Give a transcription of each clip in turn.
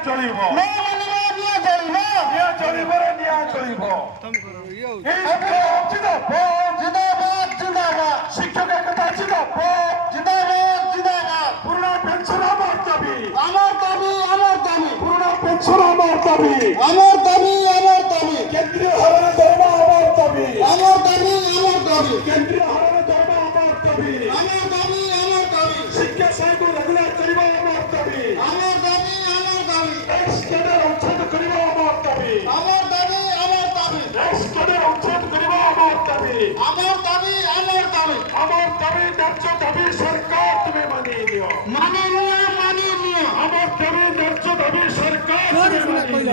চলিব শিক্ষক একতা পুরোনো পেনশন আমার দাবি পুরোনো পেনশন আমার দাবি কেন্দ্রীয় হারানো ধর্ম আমার দাবি কেন্দ্রীয় হারানো ধর্ম আমার দাবি শিক্ষা সাহিত্য রেগুলার করিবা আমার দাবি এক্সটেন্ডের উচ্ছেদ করিবা আমার দাবি এক্সটেন্ডের উচ্ছেদ করিবা আমার দাবি আমার দাবি ন্যায্য দাবি সরকার তুমি মানিয়ে নিও আমার দাবি ন্যায্য দাবি সরকার তুমি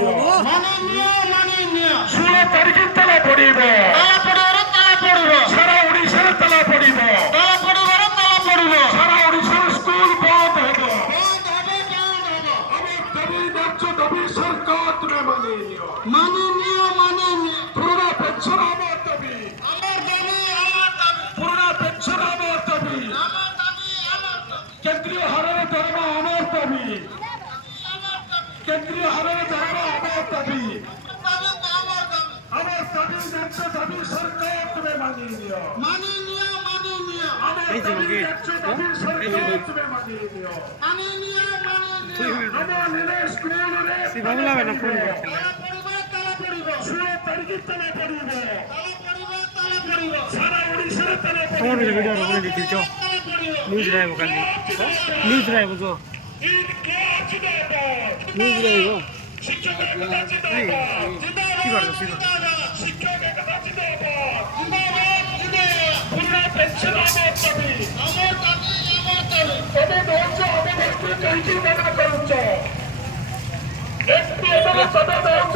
মানিয়ে নিও 16 তারিখের তালা পড়িব সারা ওড়িশার তালা পড়িব সারা ওড়িশার স্কুল বন্ধ হব আমার দাবি ন্যায্য দাবি সরকার তুমি মানিয়ে নিও পুরোনো পেনশন আমার দাবি পুরোনো পেনশন আমার দাবি কেন্দ্রীয় হারানো ধর্ম আমার দাবি কেন্দ্রীয় হারানো ধর্ম আমার দাবি আমার দাবি ন্যায্য দাবি সরকার তুমি মানিয়ে নিও আমার দাবি ন্যায্য দাবি সরকার তুমি মানিয়ে নিও আমার নিলে স্কুল বাংলা না ফোন করতে 16 তারিখের তালা পড়িব সারা ওড়িশার তালা তোমার ভিডিও করে দিচ্ছ নিউজ লাইভ কালি নিউজ লাইভ তো নিউজ লাইভ শিক্ষক একতা জিন্দাবাদ কি করছো শিক্ষক একতা জিন্দাবাদ পুরোনো পেনশন আমার দাবি তবে ধৈর্য অবস্থা চাইছি মনে করছ একটু এবার তবে ধৈর্য